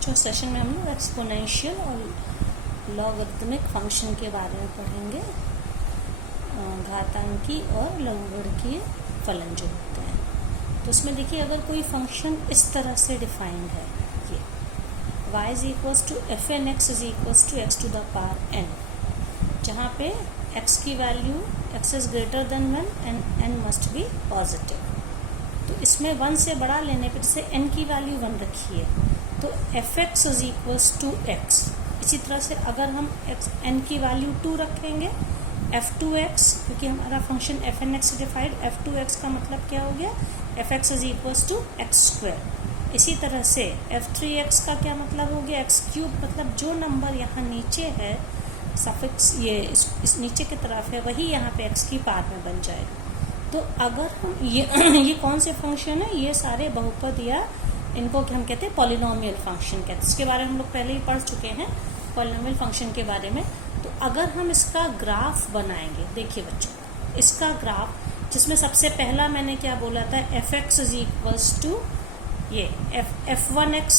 बच्चों सेशन में हम लोग एक्सपोनेंशियल और लॉगरिथमिक फंक्शन के बारे में पढ़ेंगे, घातांकी और लघुगणकीय फलन जो होते हैं। तो उसमें देखिए अगर कोई फंक्शन इस तरह से डिफाइंड है, ये y is equals to f n x is equals to x to the power n, जहाँ पे x की value x is greater than 1 and n must be positive. तो इसमें 1 से बड़ा लेने पर जैसे n की वैल्यू 1 रखी है तो F x is equals to x. इसी तरह से अगर हम n की वैल्यू 2 रखेंगे f2x, क्योंकि हमारा function f n x defined f2x का मतलब क्या हो गया, f x is equals to x square. इसी तरह से f3x का क्या मतलब हो गया, एक्स क्यूब, मतलब जो नंबर यहाँ नीचे है सफिक्स ये इस नीचे की तरफ है वही यहाँ पे x की पावर में बन जाएगा। तो अगर हम ये कौन से फंक्शन है, ये सारे बहुपद या इनको हम कहते हैं पॉलिनोमियल फंक्शन कहते हैं। इसके बारे में हम लोग पहले ही पढ़ चुके हैं पॉलिनोमियल फंक्शन के बारे में। तो अगर हम इसका ग्राफ बनाएंगे, देखिए बच्चों इसका ग्राफ, जिसमें सबसे पहला मैंने क्या बोला था, F x is equals to ये F one X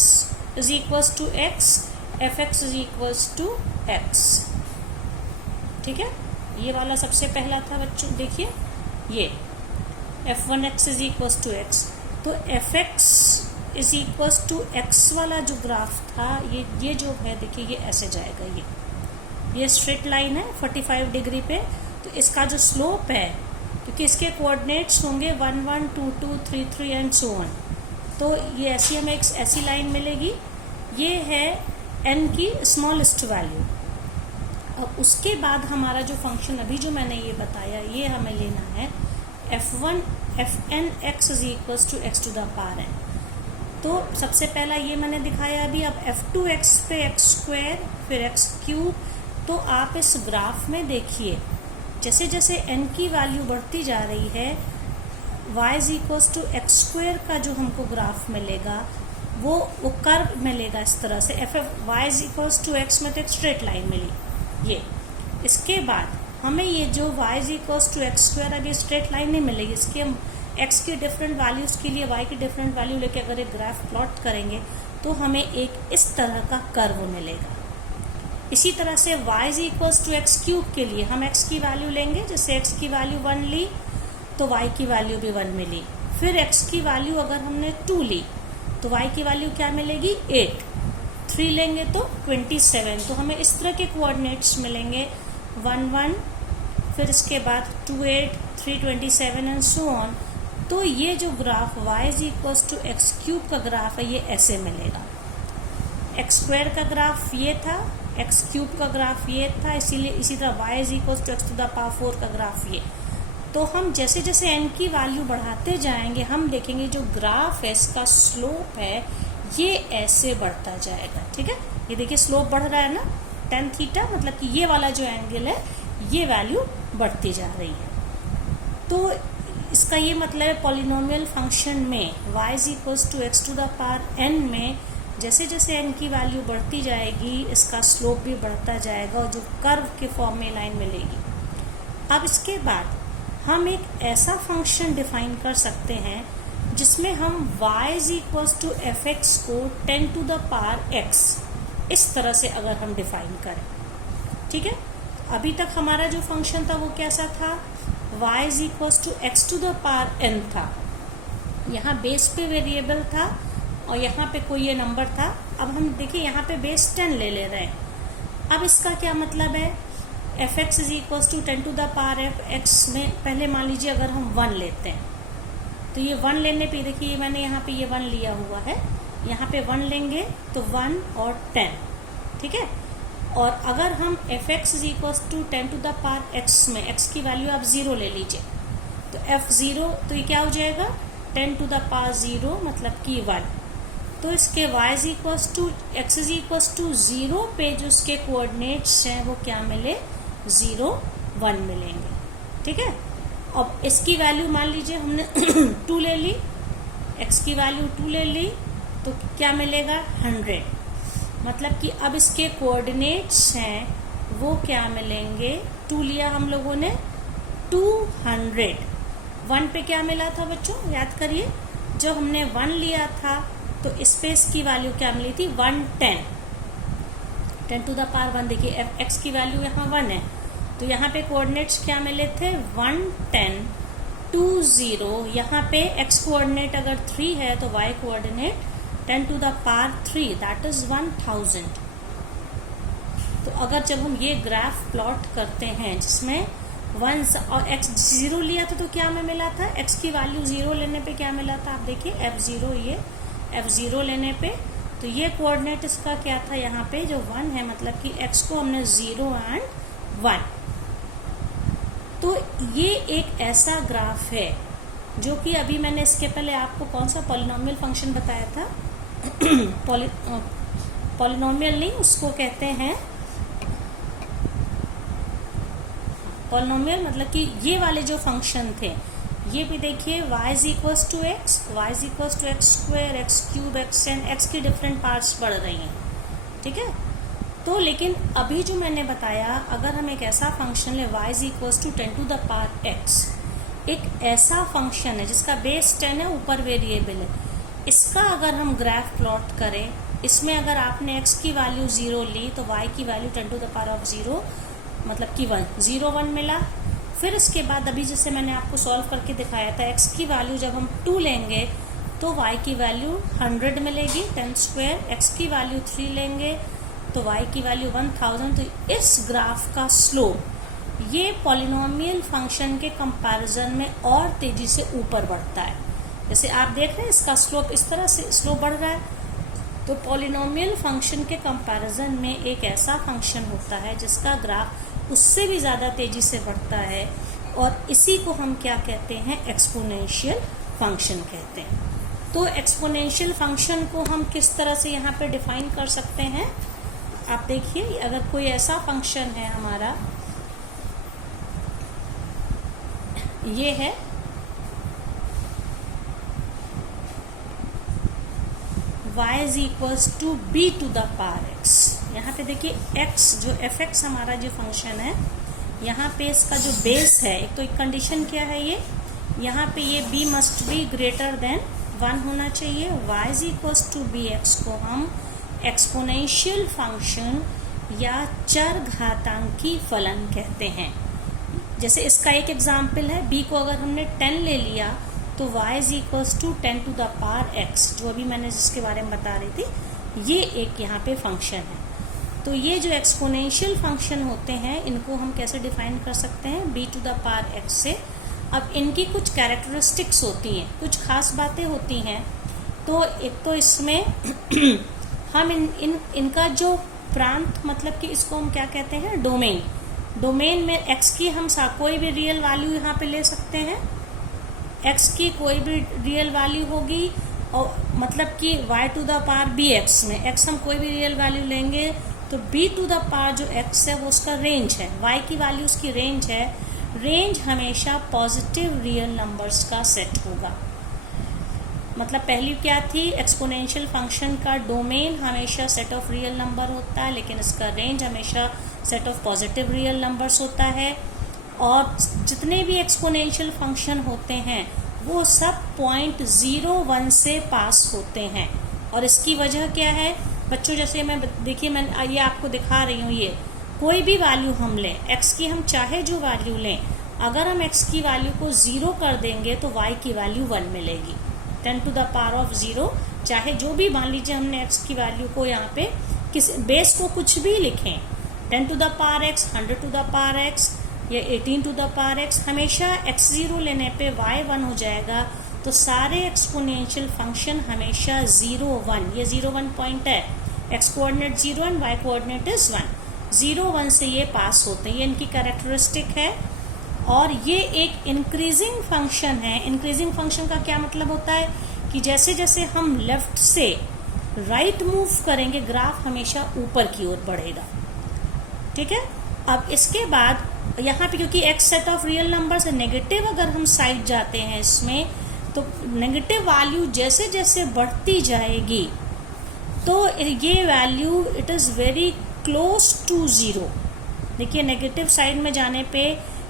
is equals to X, F x is equals to X, ठीक है। ये वाला सबसे पहला था बच्चों, देखिए ये F one X is equals to X. तो F x is equals to X वाला जो ग्राफ था, ये जो है देखिए ये ऐसे जाएगा, ये स्ट्रेट लाइन है 45 डिग्री पे। तो इसका जो स्लोप है, क्योंकि इसके कोऑर्डिनेट्स होंगे 1 1 2 2 3 3 एंड सो ऑन, तो ये ऐसी हमें एक ऐसी लाइन मिलेगी। ये है n की स्मॉलेस्ट वैल्यू। अब उसके बाद हमारा जो फंक्शन अभी जो मैंने ये बताया, ये हमें लेना है f n x is equals to x to the power n। तो सबसे पहला ये मैंने दिखाया अभी। अब f2x पे एक्स स्क्वायर फिर एक्स क्यूब। तो आप इस ग्राफ में देखिए जैसे जैसे n की वैल्यू बढ़ती जा रही है, y is equals to x square का जो हमको ग्राफ मिलेगा वो कर्व मिलेगा इस तरह से। F y is equals to x में तो एक स्ट्रेट लाइन मिली ये। इसके बाद हमें ये जो y is equals to x square, अब ये स्ट्रेट लाइन नहीं मिलेगी, इसकी हम x की डिफरेंट वैल्यूज के लिए y की डिफरेंट वैल्यू लेके अगर एक ग्राफ प्लॉट करेंगे तो हमें एक इस तरह का कर्व मिलेगा। इसी तरह से y is equals to x cube के लिए हम x की वैल्यू लेंगे, जैसे x की वैल्यू 1 ली तो y की वैल्यू भी 1 मिली। फिर x की वैल्यू अगर हमने 2 ली तो y की वैल्यू क्या मिलेगी 8, 3 लेंगे तो 27। तो हमें इस तरह के कोऑर्डिनेट्स मिलेंगे 1 1, फिर इसके बाद 2 8 3 27 एंड सो ऑन। तो ये जो graph y is equals to x cube का ग्राफ है, ये ऐसे मिलेगा। एक्स स्क्वायर का ग्राफ ये था, एक्स क्यूब का ग्राफ ये था, इसीलिए इसी तरह y is equals to x to the power 4 का ग्राफ ये। तो हम जैसे जैसे n की वैल्यू बढ़ाते जाएंगे हम देखेंगे जो ग्राफ है इसका स्लोप है ये ऐसे बढ़ता जाएगा, ठीक है। ये देखिए स्लोप बढ़ रहा है ना, tan थीटा, मतलब कि ये वाला जो एंगल है ये वैल्यू बढ़ती जा रही है। तो इसका ये मतलब है पॉलिनोमियल फंक्शन में y is equals to x to the power n में जैसे जैसे n की वैल्यू बढ़ती जाएगी इसका स्लोप भी बढ़ता जाएगा और जो कर्व के फॉर्म में लाइन मिलेगी। अब इसके बाद हम एक ऐसा फंक्शन डिफाइन कर सकते हैं जिसमें हम y is equals to f x को 10 टू द पावर x इस तरह से अगर हम डिफाइन करें, ठीक है। अभी तक हमारा जो फंक्शन था वो कैसा था, y is equals to x to the power n था। यहाँ बेस पे वेरिएबल था और यहाँ पे कोई ये नंबर था। अब हम देखिए यहाँ पे बेस 10 ले रहे हैं। अब इसका क्या मतलब है, f x is equals to 10 to the power f x में पहले मान लीजिए अगर हम 1 लेते हैं तो ये 1 लेने पे देखिए मैंने यहाँ पे ये 1 लिया हुआ है, यहाँ पे 1 लेंगे तो 1 और 10, ठीक है। और अगर हम f x is equals to 10 to the power x में x की वैल्यू आप 0 ले लीजिए तो f0, तो ये क्या हो जाएगा 10 टू द पावर 0 मतलब कि 1। तो इसके y is equals to x is equals to 0 पे जो इसके कोऑर्डिनेट्स हैं वो क्या मिले 0 1 मिलेंगे, ठीक है। अब इसकी वैल्यू मान लीजिए हमने 2 ले ली, x की वैल्यू 2 ले ली तो क्या मिलेगा 100, मतलब कि अब इसके कोऑर्डिनेट्स हैं वो क्या मिलेंगे, 2 लिया हम लोगों ने 200। 1 पे क्या मिला था बच्चों, याद करिए, जो हमने 1 लिया था तो स्पेस की वैल्यू क्या मिली थी 110, 10 टू द पावर 1। देखिए x की वैल्यू यहाँ 1 है, तो यहाँ पे कोऑर्डिनेट्स क्या मिले थे 110, 20। यहाँ पे x कोऑर्डिनेट अगर 3 है तो y coordinate 10 to the power 3, that is 1000। तो अगर जब हम ये ग्राफ प्लॉट करते हैं जिसमें 1 और x 0 लिया था तो क्या हमें मिला था, x की वैल्यू 0 लेने पे क्या मिला था, आप देखिए f0, ये f0 लेने पे तो ये कोऑर्डिनेट इसका क्या था यहाँ पे जो 1 है, मतलब कि x को हमने 0 एंड 1। तो ये एक ऐसा ग्राफ है जो कि अभी मैंने इसके पहले आपको कौन सा पॉलिनोमियल फंक्शन बताया था पॉलिनोमियल नहीं, उसको कहते हैं पॉलिनोमियल, मतलब कि ये वाले जो फंक्शन थे ये भी देखिए y is equals to x, y is equals to x square, x cube, x n, x की डिफरेंट पार्ट्स बढ़ रही हैं, ठीक है। तो लेकिन अभी जो मैंने बताया, अगर हम एक ऐसा फंक्शन ले y is equals to 10 to the power x, एक ऐसा फंक्शन है जिसका बेस 10 है, ऊपर वेरिएबल है, इसका अगर हम ग्राफ प्लॉट करें, इसमें अगर आपने x की वैल्यू 0 ली तो y की value 10 to the power of 0 मतलब कि 1, 0 1 मिला। फिर इसके बाद अभी जैसे मैंने आपको सॉल्व करके दिखाया था, x की वैल्यू जब हम 2 लेंगे तो y की वैल्यू 100 मिलेगी, 10 स्क्वायर, x की वैल्यू 3 लेंगे तो y की वैल्यू 1000। तो इस ग्राफ का स्लोप ये पॉलिनोमियल फंक्शन के कंपैरिजन में और तेजी से ऊपर बढ़ता है। जैसे आप देख रहे हैं इसका स्लोप इस तरह से स्लोप बढ़ रहा है, तो पॉलिनोमियल फंक्शन के कंपैरिजन में एक ऐसा फंक्शन होता है जिसका ग्राफ उससे भी ज़्यादा तेजी से बढ़ता है, और इसी को हम क्या कहते हैं, एक्सपोनेंशियल फंक्शन कहते हैं। तो एक्सपोनेंशियल फंक्शन को हम किस तरह से यहाँ पे डिफाइन कर सकते हैं, आप देखिए, अगर कोई ऐसा फंक्शन है हमारा, ये है y is equals to b to the power x। यहाँ पे देखिए x जो fx हमारा जो फंक्शन है, यहाँ पे इसका जो बेस है, एक तो एक कंडीशन क्या है, ये यहाँ पे ये b must be greater than 1 होना चाहिए। y is equals to bx को हम एक्सपोनेंशियल फंक्शन या चर घातांकी फलन कहते हैं। जैसे इसका एक एग्जाम्पल है, b को अगर हमने 10 ले लिया तो y is equals to 10 to the power x, जो अभी मैंने जिसके बारे में बता रही थी, ये एक यहाँ पे फंक्शन है। तो ये जो एक्सपोनेंशियल फंक्शन होते हैं इनको हम कैसे डिफाइन कर सकते हैं, b to the power x से। अब इनकी कुछ कैरेक्टरिस्टिक्स होती हैं, कुछ खास बातें होती हैं। तो एक तो इसमें हम इनका जो प्रांत, मतलब कि इसको हम क्या कहते हैं, डोमेन, डोमेन में x की हम कोई भी रियल वैल्यू यहाँ पे ले सकते हैं, x की कोई भी रियल वैल्यू होगी, और मतलब कि y to the power bx में x हम कोई भी रियल वैल्यू लेंगे तो b टू द पावर जो x है वो उसका रेंज है, y की वैल्यू उसकी रेंज है। रेंज हमेशा पॉजिटिव रियल नंबर्स का सेट होगा। मतलब पहली क्या थी, एक्सपोनेंशियल फंक्शन का डोमेन हमेशा सेट ऑफ रियल नंबर होता है, लेकिन इसका रेंज हमेशा set of positive real numbers होता है। और जितने भी एक्सपोनेंशियल फंक्शन होते हैं वो सब पॉइंट 0 1 से पास होते हैं। और इसकी वजह क्या है बच्चों, जैसे मैं देखिए, मैं ये आपको दिखा रही हूँ, ये कोई भी वैल्यू हम लें, x की हम चाहे जो वैल्यू लें, अगर हम x की वैल्यू को 0 कर देंगे तो y की वैल्यू 1 मिलेगी, 10 टू द पावर ऑफ 0। चाहे जो भी, मान लीजिए हमने x की वैल्यू को यहाँ पे किस बेस को कुछ भी लिखें, 10 to the power x, 100 to the power x या 18 टू द पावर x, हमेशा x0 लेने पे y 1 हो जाएगा। तो सारे एक्सपोनेंशियल फंक्शन हमेशा 0 1, ये 0 1 पॉइंट है, x coordinate 0 and y coordinate is 1, 0 1 से ये पास होते हैं, ये इनकी कैरेक्टरिस्टिक है। और ये एक इंक्रीजिंग फंक्शन है। इंक्रीजिंग फंक्शन का क्या मतलब होता है कि जैसे जैसे हम लेफ्ट से राइट मूव करेंगे, ग्राफ हमेशा ऊपर की ओर बढ़ेगा, ठीक है। अब इसके बाद यहाँ पे क्योंकि x set of real number से नेगेटिव अगर हम साइड जाते हैं इसमें, तो नेगेटिव वैल्यू जैसे जैसे बढ़ती जाएगी तो ये value it is very close to 0। देखिए नेगेटिव साइड में जाने पे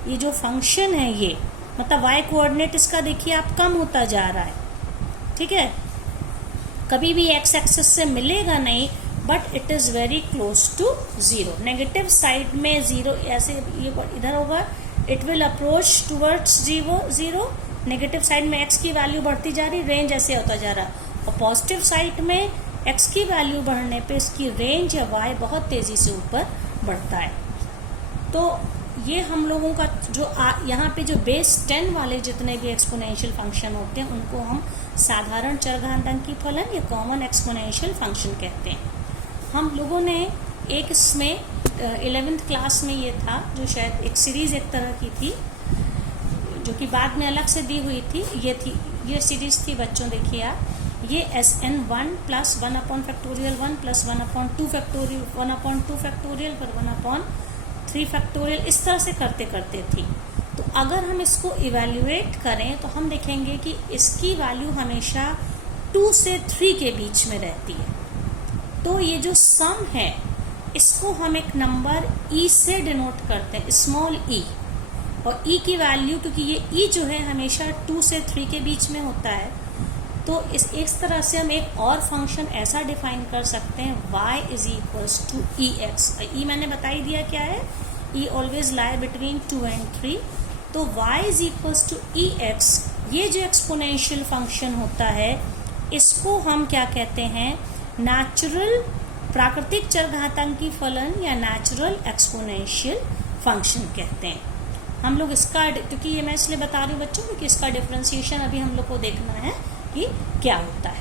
ये जो फंक्शन है, ये मतलब y कोऑर्डिनेट इसका देखिए आप कम होता जा रहा है, ठीक है, कभी भी एक्स एक्सिस से मिलेगा नहीं, but it is very close to zero. Negative side में जीरो ऐसे ये इधर होगा, it will approach towards zero. Negative side में एक्स की वैल्यू बढ़ती जा रही, रेंज ऐसे होता जा रहा, और पॉजिटिव साइड में एक्स की वैल्यू बढ़ने पे इसकी रेंज या वाई बहुत तेजी से ऊपर बढ़ता है। तो ये हम लोगों का जो यहाँ पे जो बेस 10 वाले जितने भी एक्सपोनेंशियल फंक्शन होते हैं उनको हम साधारण चरघातांकी फलन या कॉमन एक्सपोनेंशियल फंक्शन कहते हैं। हम लोगों ने एक इसमें 11th क्लास में ये था, जो शायद एक सीरीज एक तरह की थी, जो कि बाद में अलग से दी हुई थी। ये सीरीज थी बच्चों, देखिए आप, ये SN1 plus 1 upon factorial 1 plus 1 upon 2 factorial 1 upon 2 factorial पर 1 अपॉन 3 फैक्टोरियल, इस तरह से करते करते थी। तो अगर हम इसको इवेल्युएट करें तो हम देखेंगे कि इसकी वैल्यू हमेशा 2 से 3 के बीच में रहती है। तो ये जो सम है इसको हम एक नंबर e से डिनोट करते हैं, स्मॉल e, और e की वैल्यू, क्योंकि ये e जो है हमेशा 2 से 3 के बीच में होता है, तो इस तरह से हम एक और फंक्शन ऐसा डिफाइन कर सकते हैं, y is equals to ex। e मैंने बता ही दिया क्या है, e always lie between 2 and 3। तो y is equals to ex, ये जो एक्सपोनेंशियल फंक्शन होता है इसको हम क्या कहते हैं, नेचुरल प्राकृतिक चरघातांकी फलन या नेचुरल एक्सपोनेंशियल फंक्शन कहते हैं। हम लोग इसका, क्योंकि ये मैं इसलिए बता रही हूँ बच्चों क्योंकि इसका डिफरेंशिएशन अभी हम लोग को देखना है कि क्या होता है।